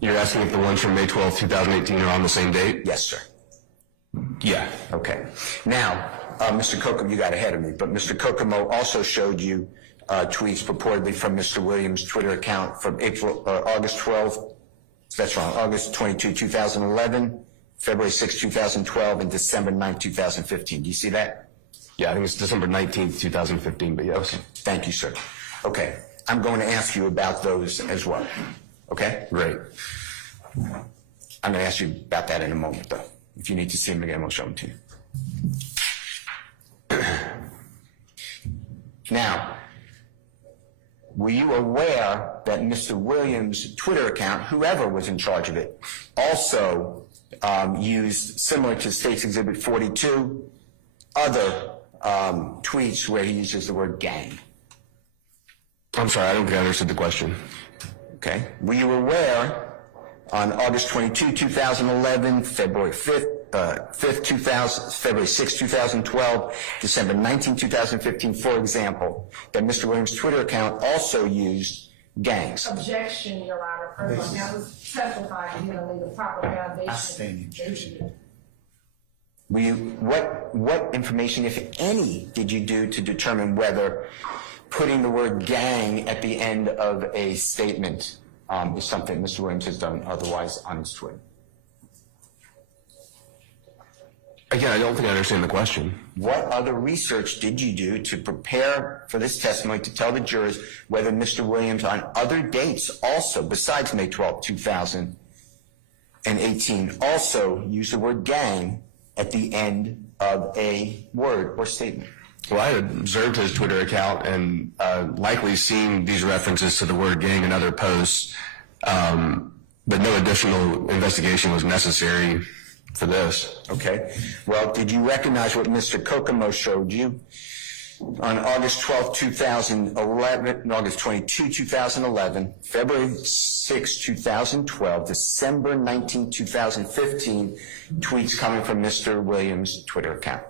You're asking if the ones from May 12th, 2018 are on the same date? Yes, sir. Yeah. Okay. Now, Mr. Kokomo, you got ahead of me, but Mr. Kokomo also showed you tweets purportedly from Mr. Williams' Twitter account from August 12th, that's wrong, August 22, 2011, February 6, 2012, and December 9, 2015. Do you see that? Yeah, I think it's December 19th, 2015, but yes. Okay. Thank you, sir. Okay. I'm going to ask you about those as well. Okay? Great. I'm going to ask you about that in a moment, though. If you need to see them again, we'll show them to you. Now, were you aware that Mr. Williams' Twitter account, whoever was in charge of it, also used, similar to State's Exhibit 42, other tweets where he uses the word gang? I'm sorry, I don't think I understood the question. Okay. Were you aware on August 22, 2011, February 5th, February 6, 2012, December 19, 2015, for example, that Mr. Williams' Twitter account also used gangs? Objection, Your Honor. First of all, that was testified and given the proper foundation. Were you, what information, if any, did you do to determine whether putting the word gang at the end of a statement is something Mr. Williams has done otherwise on his Twitter? Again, I don't think I understand the question. What other research did you do to prepare for this testimony to tell the jurors whether Mr. Williams on other dates also, besides May 12, 2018, also used the word gang at the end of a word or statement? Well, I had observed his Twitter account and likely seen these references to the word gang in other posts, but no additional investigation was necessary for this. Okay. Well, did you recognize what Mr. Kokomo showed you on August 12, 2011, August 22, 2011, February 6, 2012, December 19, 2015, tweets coming from Mr. Williams' Twitter account?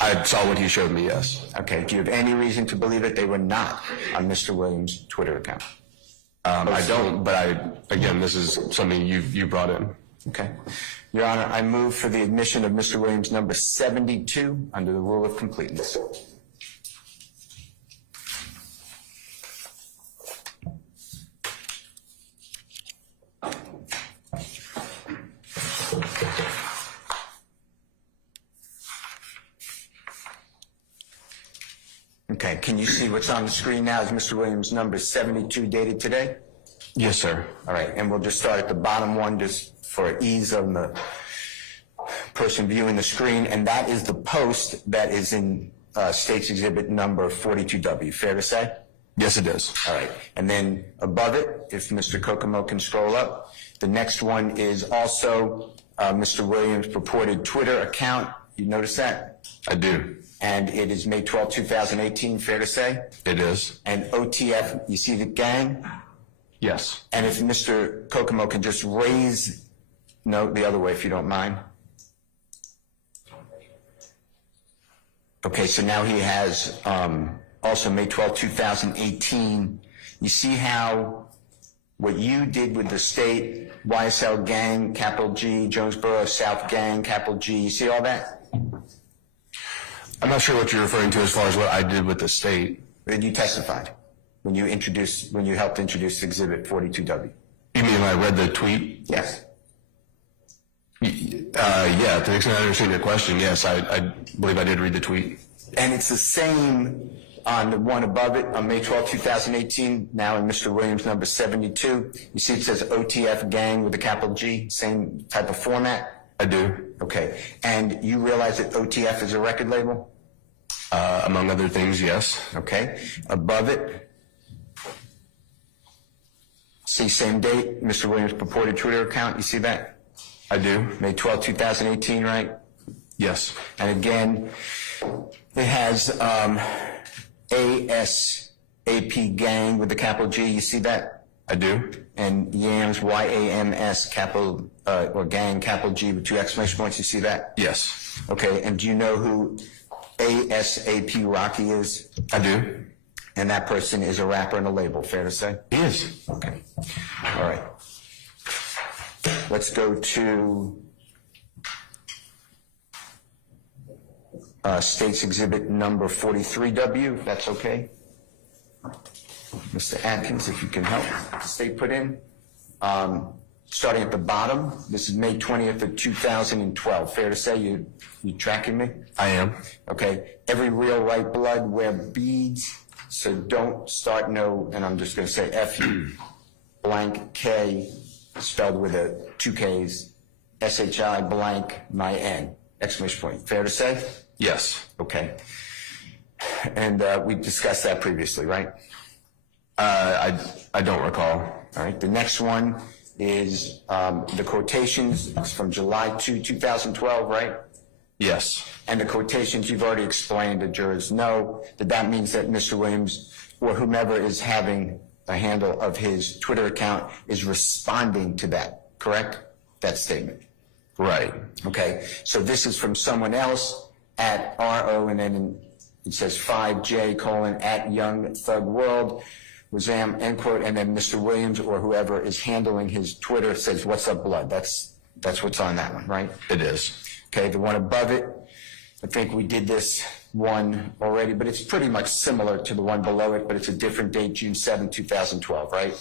I saw what he showed me, yes. Okay. Do you have any reason to believe that they were not on Mr. Williams' Twitter account? I don't, but again, this is something you brought in. Okay. Your Honor, I move for the admission of Mr. Williams number 72 under the rule of completeness. Okay, can you see what's on the screen now is Mr. Williams number 72 dated today? Yes, sir. All right, and we'll just start at the bottom one just for ease of the person viewing the screen, and that is the post that is in State's Exhibit number 42W. Fair to say? Yes, it is. All right, and then above it, if Mr. Kokomo can scroll up, the next one is also Mr. Williams' purported Twitter account. You notice that? I do. And it is May 12, 2018, fair to say? It is. And OTF, you see the gang? Yes. And if Mr. Kokomo can just raise, no, the other way if you don't mind. Okay, so now he has also May 12, 2018. You see how what you did with the state, YSL gang, capital G, Jonesboro South gang, capital G, you see all that? I'm not sure what you're referring to as far as what I did with the state. When you testified, when you helped introduce Exhibit 42W. You mean I read the tweet? Yes. Yeah, to the extent I understand your question, yes, I believe I did read the tweet. And it's the same on the one above it, on May 12, 2018, now in Mr. Williams number 72. You see it says OTF gang with a capital G, same type of format? I do. Okay. And you realize that OTF is a record label? Among other things, yes. Okay. Above it, see same date, Mr. Williams' purported Twitter account, you see that? I do. May 12, 2018, right? Yes. And again, it has AsaPGang with the capital G, you see that? I do. And YAMS, Y-A-M-S, capital, or gang, capital G with 2 exclamation points, you see that? Yes. Okay, and do you know who ASAP Rocky is? I do. And that person is a rapper and a label, fair to say? He is. Okay. All right. Let's go to State's Exhibit number 43W, if that's okay. Mr. Atkins, if you can help the state put in. Starting at the bottom, this is May 20th of 2012. Fair to say you tracking me? I am. Okay. Every real white blood wear beads, so don't start no, and I'm just going to say F-U, blank K, spelled with two Ks, S-H-I blank my N, exclamation point. Fair to say? Yes. Okay. And we discussed that previously, right? I don't recall. All right. The next one is the quotations from July 2, 2012, right? Yes. And the quotations you've already explained, the jurors know that means that Mr. Williams or whomever is having a handle of his Twitter account is responding to that, correct? That statement. Right. Okay. So this is from someone else at RO, and then it says 5J : at Young Thug World. Wazam, end quote, and then Mr. Williams or whoever is handling his Twitter says, "What's up, blood?" That's what's on that one, right? It is. Okay, the one above it, I think we did this one already, but it's pretty much similar to the one below it, but it's a different date, June 7, 2012, right?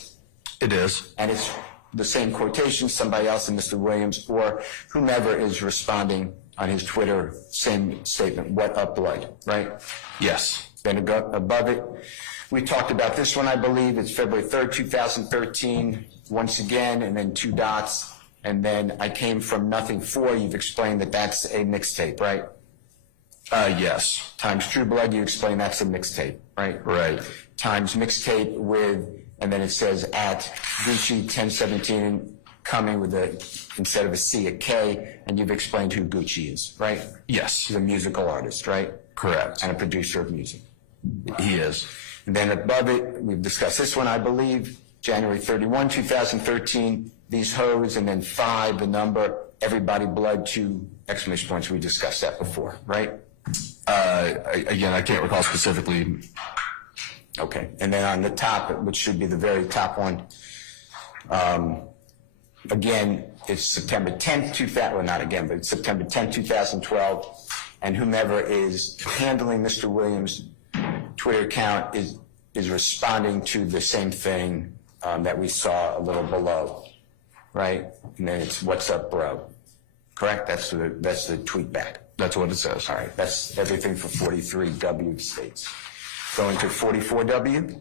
It is. And it's the same quotation, somebody else in Mr. Williams or whomever is responding on his Twitter, same statement, "What up, blood?" right? Yes. Then above it, we talked about this one, I believe. It's February 3rd, 2013, once again, and then two dots. And then I came from nothing for, you've explained that that's a mixtape, right? Yes. Times True Blood, you explained that's a mixtape, right? Right. Times mixtape with, and then it says at Gucci 1017 coming with instead of a C, a K, and you've explained who Gucci is, right? Yes. He's a musical artist, right? Correct. And a producer of music. He is. And then above it, we've discussed this one, I believe, January 31, 2013, these hoes, and then 5, the number, everybody blood, 2 exclamation points. We discussed that before, right? Again, I can't recall specifically. Okay. And then on the top, which should be the very top one, again, it's September 10th, 2000, well, not again, but it's September 10th, 2012, and whomever is handling Mr. Williams' Twitter account is responding to the same thing that we saw a little below, right? And then it's "What's up, bro?" Correct? That's the tweet back. That's what it says. All right, that's everything for 43W states. Going to 44W.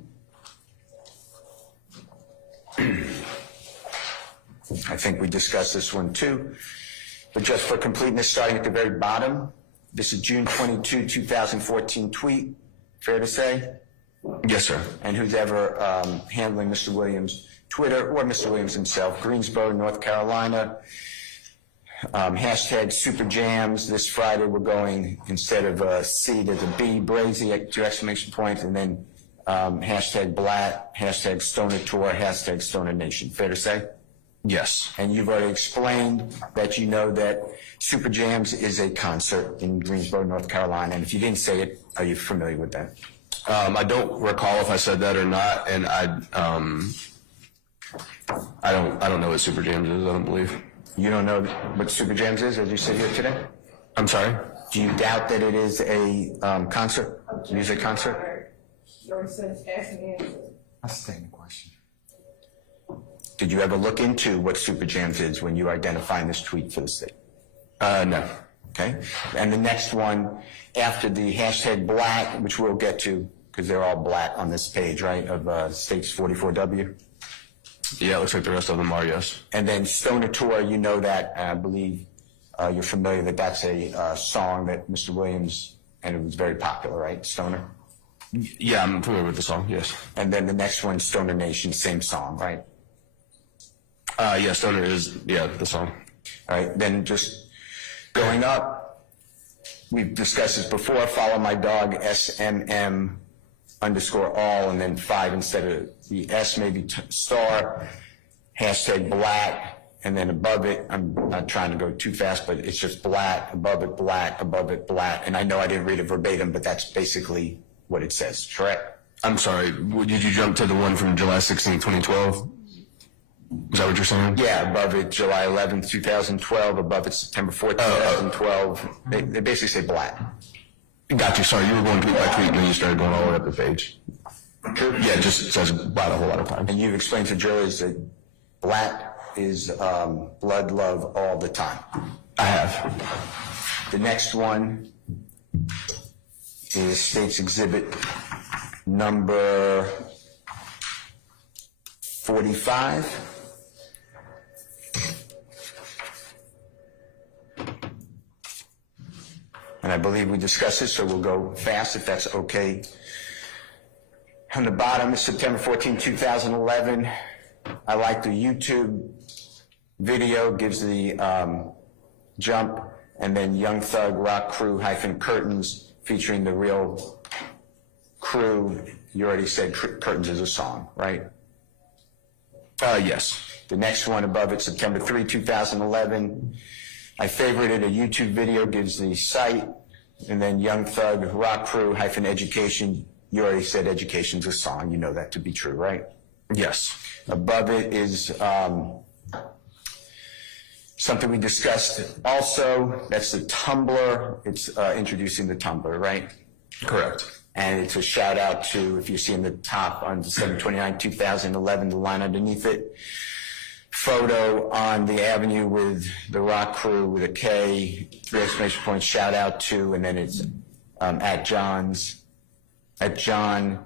I think we discussed this one too, but just for completeness, starting at the very bottom, this is June 22, 2014 tweet. Fair to say? Yes, sir. And who's ever handling Mr. Williams' Twitter or Mr. Williams himself, Greensboro, North Carolina, hashtag SuperJamz. This Friday we're going, instead of a C, there's a B, Brazy, 2 exclamation points, and then hashtag BLATT, hashtag Stoner Tour, hashtag Stoner Nation. Fair to say? Yes. And you've already explained that you know that SuperJamz is a concert in Greensboro, North Carolina. And if you didn't say it, are you familiar with that? I don't recall if I said that or not, and I don't know what SuperJamz is. I don't believe. You don't know what SuperJamz is as you sit here today? I'm sorry. Do you doubt that it is a concert, music concert? Or says ask and answer. That's the same question. Did you ever look into what SuperJamz is when you were identifying this tweet for the state? No. Okay. And the next one, after the hashtag BLATT, which we'll get to, because they're all BLATT on this page, right, of states 44W. Yeah, it looks like the rest of them are, yes. And then Stoner Tour, you know that, I believe you're familiar that that's a song that Mr. Williams, and it was very popular, right, Stoner? Yeah, I'm familiar with the song, yes. And then the next one, Stoner Nation, same song, right? Yeah, Stoner is, the song. All right, then just going up, we've discussed this before, follow my dog, SMM _ all, and then 5 instead of the S, maybe star, hashtag BLATT, and then above it, I'm not trying to go too fast, but it's just BLATT, above it BLATT, above it BLATT, and I know I didn't read it verbatim, but that's basically what it says, correct? I'm sorry, did you jump to the one from July 16, 2012? Is that what you're saying? Yeah, above it, July 11th, 2012, above it, September 4th, 2012. They basically say BLATT. Got you. Sorry, you were going tweet by tweet, and then you started going all the way up the page. Yeah, it just says BLATT a whole lot of times. And you've explained to jurors that BLATT is blood, love, all the time. I have. The next one is State's Exhibit number 45. And I believe we discussed this, so we'll go fast if that's okay. On the bottom is September 14, 2011. I like the YouTube video, gives the jump, and then Young Thug Rock Crew -Curtains featuring the real crew. You already said Curtains is a song, right? Yes. The next one above it, September 3, 2011. I favorited a YouTube video, gives the site, and then Young Thug Rock Crew -Education. You already said education's a song. You know that to be true, right? Yes. Above it is something we discussed also. That's the Tumblr. It's introducing the Tumblr, right? Correct. And it's a shout out to, if you see in the top on December 29, 2011, the line underneath it, photo on the avenue with the Rock Crew with a K, 3 exclamation points, shout out to, and then it's at John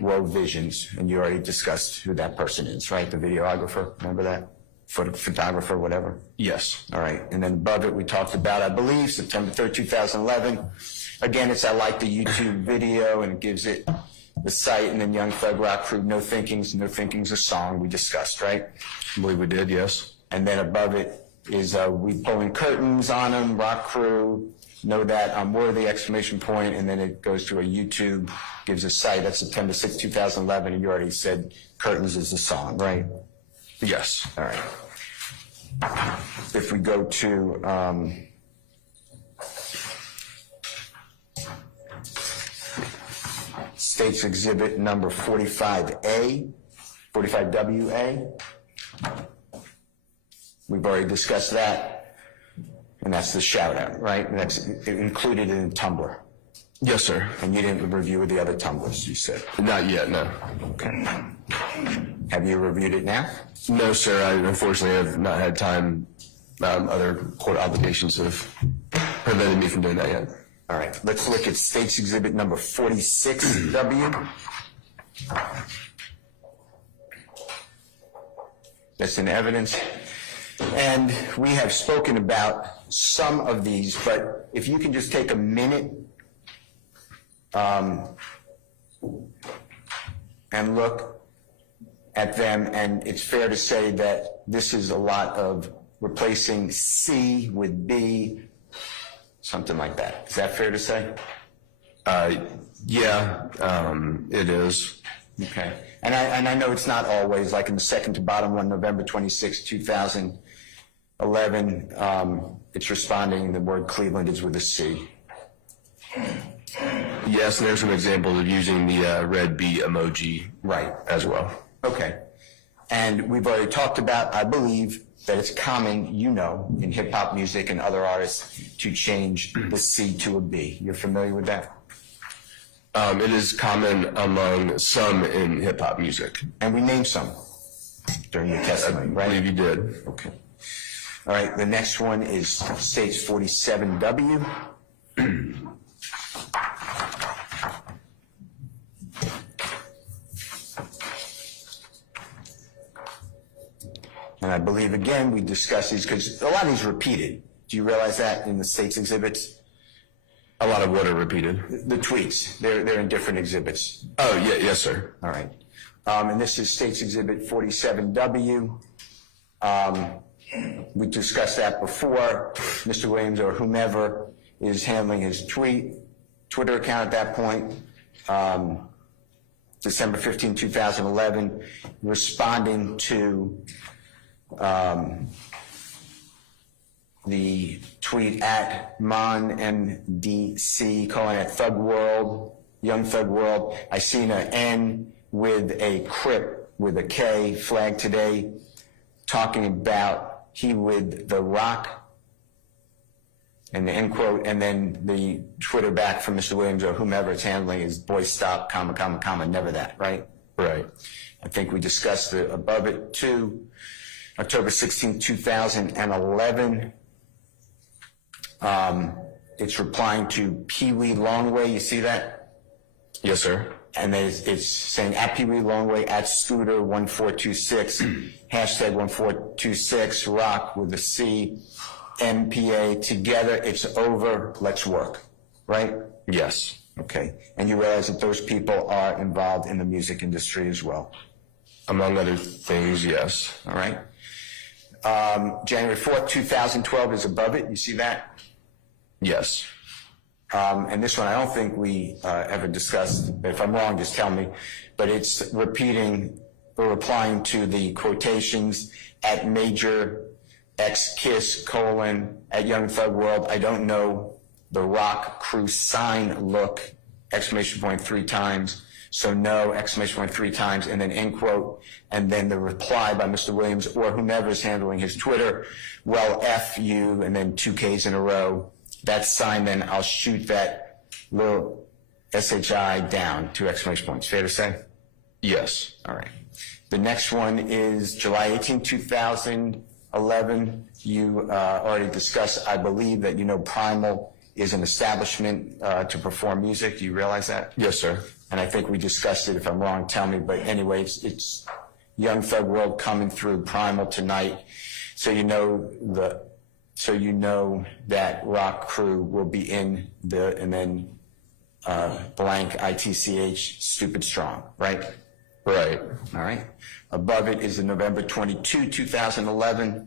Woe Visions, and you already discussed who that person is, right? The videographer, remember that? Photographer, whatever. Yes. All right, and then above it we talked about, I believe, September 3rd, 2011. Again, it's I like the YouTube video, and it gives it the site, and then Young Thug Rock Crew, No Thinking's a song we discussed, right? I believe we did, yes. And then above it is we pulling curtains on them, Rock Crew, know that I'm worthy, exclamation point, and then it goes to a YouTube, gives a site, that's September 6, 2011, and you already said Curtains is the song, right? Yes. All right. If we go to State's Exhibit number 45A, 45WA, we've already discussed that, and that's the shout out, right? And that's included in Tumblr. Yes, sir. And you didn't review the other Tumblrs, you said? Not yet, no. Okay. Have you reviewed it now? No, sir. I unfortunately have not had time. Other court obligations have prevented me from doing that yet. All right, let's look at State's Exhibit number 46W. That's in evidence. And we have spoken about some of these, but if you can just take a minute and look at them, and it's fair to say that this is a lot of replacing C with B, something like that. Is that fair to say? Yeah, it is. Okay. And I know it's not always, like in the second to bottom one, November 26, 2011, it's responding, the word Cleveland is with a C. Yes, and there's some examples of using the red B emoji Right. as well. Okay. And we've already talked about, I believe, that it's common, you know, in hip-hop music and other artists to change the C to a B. You're familiar with that? It is common among some in hip-hop music. And we named some during your testimony, I right? believe you did. Okay. All right, the next one is State's 47W. And I believe, again, we discussed these because a lot of these repeated. Do you realize that in the State's exhibits? A lot of what are repeated. The tweets, they're in different exhibits. Oh, yeah, yes, sir. All right. And this is State's Exhibit 47W. We discussed that before. Mr. Williams or whomever is handling his Twitter account at that point. December 15, 2011, responding to the tweet at MonMDC, calling it Thug World, Young Thug World. I seen an N with a Crip with a K flag today. talking about he with the rock, and the end quote, and then the Twitter back from Mr. Williams or whomever it's handling is boys stop, comma, comma, comma, never that, right? Right. I think we discussed it above it too. October 16, 2011. It's replying to Pee Wee Longway. You see that? Yes, sir. And it's saying at Pee Wee Longway, at Scooter 1426, hashtag 1426, rock with a C, MPA, together, it's over, let's work, right? Yes. Okay. And you realize that those people are involved in the music industry as well. Among other things, yes. All right. January 4th, 2012 is above it. You see that? Yes. And this one I don't think we ever discussed. If I'm wrong, just tell me. But it's repeating or replying to the quotations at Major X Kiss : at Young Thug World. I don't know the rock crew sign look, exclamation point 3 times. So no, exclamation point 3 times, and then end quote, and then the reply by Mr. Williams or whomever is handling his Twitter, well, F you, and then 2 Ks in a row. That sign, then I'll shoot that little SHI down, 2 exclamation points. Fair to say? Yes. All right. The next one is July 18, 2011. You already discussed, I believe, that you know Primal is an establishment to perform music. Do you realize that? Yes, sir. And I think we discussed it. If I'm wrong, tell me. But anyway, it's Young Thug World coming through Primal tonight. So you know that rock crew will be in the, and then blank ITCH, Stupid Strong, right? Right. All right. Above it is the November 22, 2011.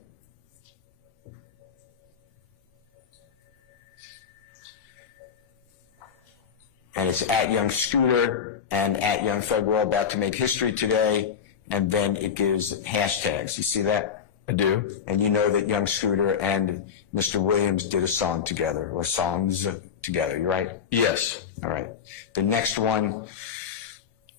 And it's at Young Scooter and at Young Thug World, about to make history today. And then it gives hashtags. You see that? I do. And you know that Young Scooter and Mr. Williams did a song together, or songs together, you right? Yes. All right. The next one,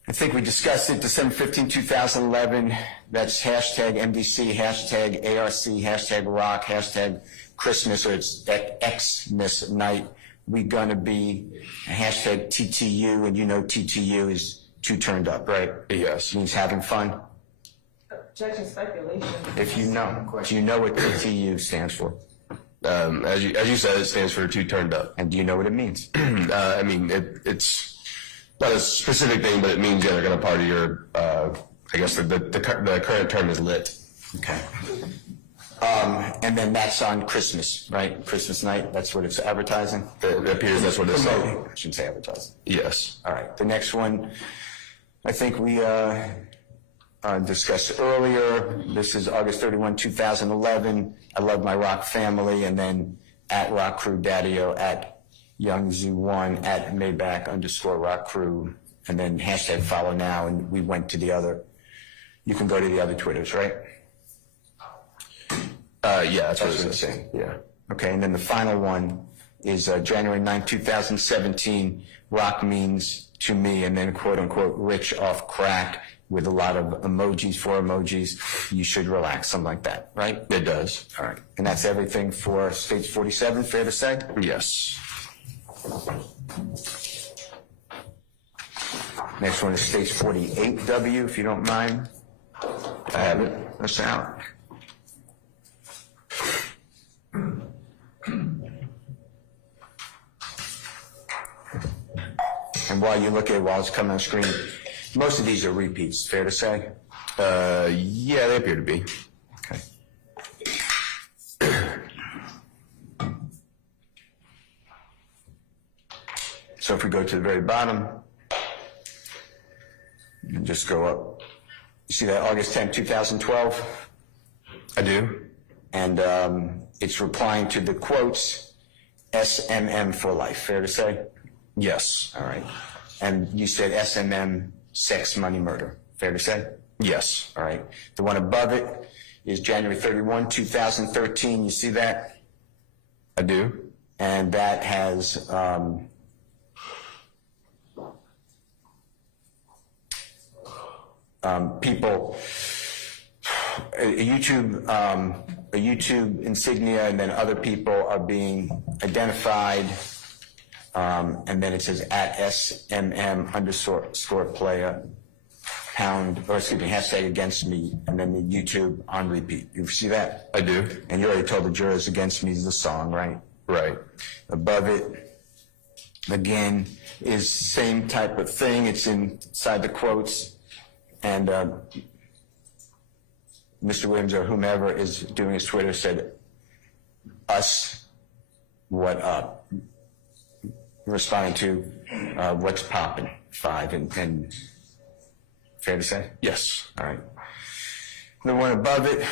I think we discussed it, December 15, 2011. That's hashtag MDC, hashtag ARC, hashtag rock, hashtag Christmas, or it's Xmas night. We gonna be hashtag TTU, and you know TTU is too turned up, right? Yes. Means having fun. Judging speculation. If you know, do you know what TTU stands for? As you said, it stands for too turned up. And do you know what it means? I mean, it's not a specific thing, but it means they're going to party, or I guess the current term is lit. Okay. And then that's on Christmas, right? Christmas night, that's what it's advertising? It appears that's what it's saying. I shouldn't say advertising. Yes. All right, the next one, I think we discussed earlier. This is August 31, 2011. I love my rock family, and then at Rock Crew Daddy-O, at Young Zoo 1, at Maybach _ Rock Crew, and then hashtag follow now, and we went to the other. You can go to the other Twitters, right? Yeah, that's what it's saying. Yeah. Okay, and then the final one is January 9, 2017, rock means to me, and then quote unquote rich off crack, with a lot of emojis, 4 emojis. You should relax, something like that, right? It does. All right, and that's everything for stage 47, fair to say? Yes. Next one is stage 48W, if you don't mind. I have it. That's out. And while you look at it, while it's coming on screen, most of these are repeats, fair to say? Yeah, they appear to be. Okay. So if we go to the very bottom, and just go up, you see that August 10, 2012? I do. And it's replying to the quotes, SMM for life, fair to say? Yes. All right. And you said SMM, sex, money, murder, fair to say? Yes. All right. The one above it is January 31, 2013. You see that? I do. And that has people a YouTube insignia, and then other people are being identified. And then it says at SMM _player hashtag against me, and then the YouTube on repeat. You see that? I do. And you already told the jurors against me is the song, right? Right. Above it, again, is same type of thing. It's inside the quotes. And Mr. Williams or whomever is doing his Twitter said, us, what up? Responding to what's poppin', 5, and fair to say? Yes. All right. The one above it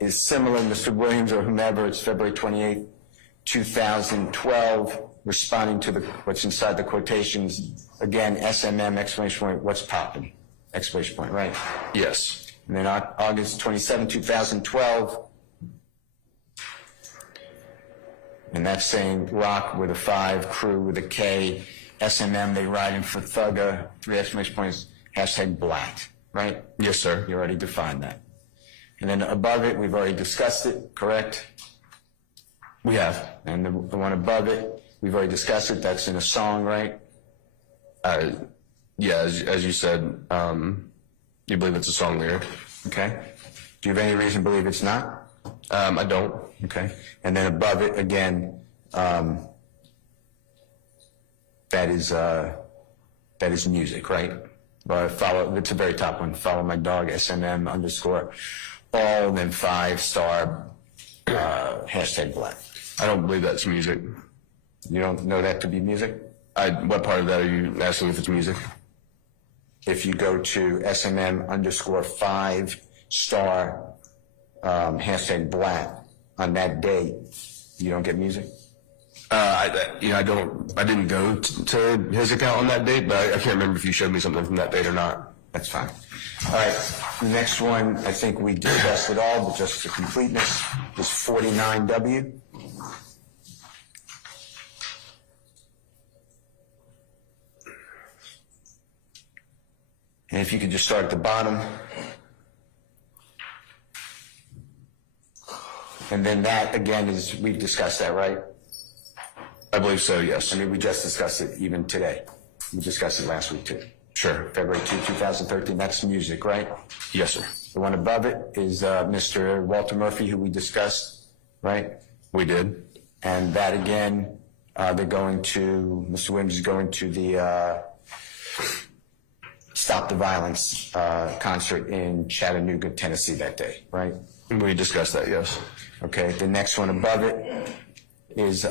is similar. Mr. Williams or whomever, it's February 28th, 2012, responding to what's inside the quotations. Again, SMM, exclamation point, what's poppin', exclamation point, right? Yes. And then August 27, 2012, and that's saying rock with a 5, crew with a K, SMM, they riding for Thugger, 3 exclamation points, hashtag BLATT, right? Yes, sir. You already defined that. And then above it, we've already discussed it, correct? We have. And the one above it, we've already discussed it, that's in a song, right? Yeah, as you said, you believe it's a song lyric. Okay. Do you have any reason to believe it's not? I don't. Okay. And then above it, again, that is music, right? Follow, it's the very top one, follow my dog, SMM _ all, then 5-star, hashtag BLATT. I don't believe that's music. You don't know that to be music? What part of that are you asking if it's music? If you go to SMM _ 5-star, hashtag BLATT on that date, you don't get music? I didn't go to his account on that date, but I can't remember if you showed me something from that date or not. That's fine. All right, the next one, I think we discussed it all, but just for completeness, is 49W. And if you could just start at the bottom. And then that, again, we've discussed that, right? I believe so, yes. I mean, we just discussed it even today. We discussed it last week, too. Sure. February 2, 2013, that's music, right? Yes, sir. The one above it is Mr. Walter Murphy, who we discussed, right? We did. And that, again, Mr. Williams is going to the Stop the Violence concert in Chattanooga, Tennessee that day, right? We discussed that, yes. Okay, the next one above it is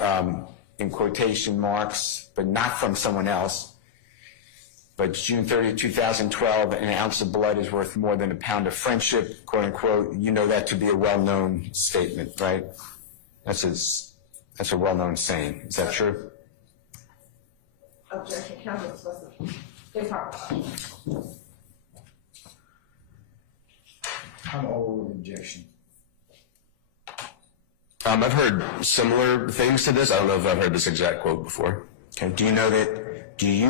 in quotation marks, but not from someone else. But June 30, 2012, an ounce of blood is worth more than a pound of friendship, quote unquote. You know that to be a well-known statement, right? That's a well-known saying. Is that true? Objection, counsel, supposed to improper. I'm all with objection. I've heard similar things to this. I don't know if I've heard this exact quote before. Okay. Do you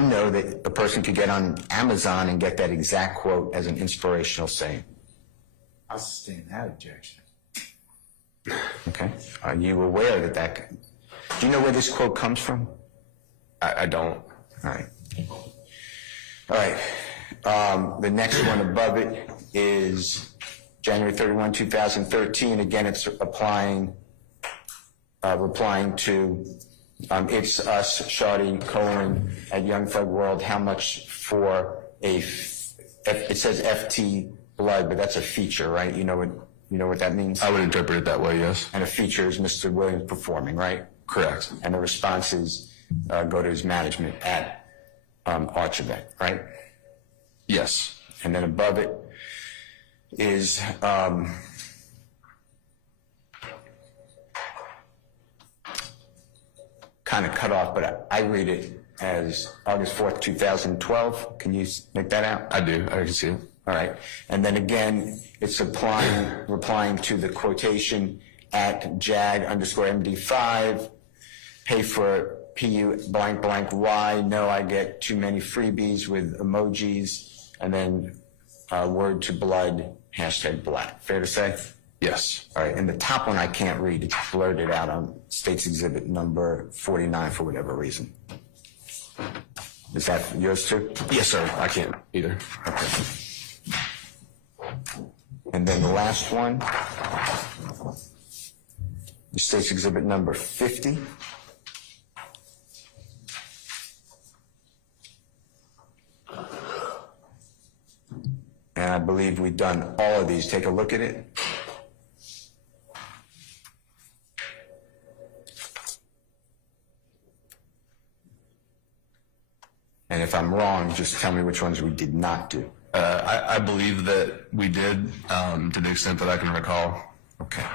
know that a person could get on Amazon and get that exact quote as an inspirational saying? I sustain that objection. Okay. Are you aware that do you know where this quote comes from? I don't. All right. All right. The next one above it is January 31, 2013. Again, it's replying to it's us, Shawty, Cohen, at Young Thug World, how much for it says FT blood, but that's a feature, right? You know what that means? I would interpret it that way, yes. And a feature is Mr. Williams performing, right? Correct. And the response is go to his management at Archivette, right? Yes. And then above it is kind of cut off, but I read it as August 4th, 2012. Can you make that out? I do. I can see it. All right. And then again, it's replying to the quotation at JAG _ MD5, pay for PU blank blank Y. No, I get too many freebies with emojis. And then word to blood, hashtag BLATT. Fair to say? Yes. All right, and the top one I can't read. It's blurted out on State's Exhibit number 49 for whatever reason. Is that yours too? Yes, sir. I can't either. Okay. And then the last one, the State's Exhibit number 50. And I believe we've done all of these. Take a look at it. And if I'm wrong, just tell me which ones we did not do. I believe that we did, to the extent that I can recall. Okay.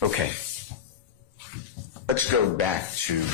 Okay. Let's go back to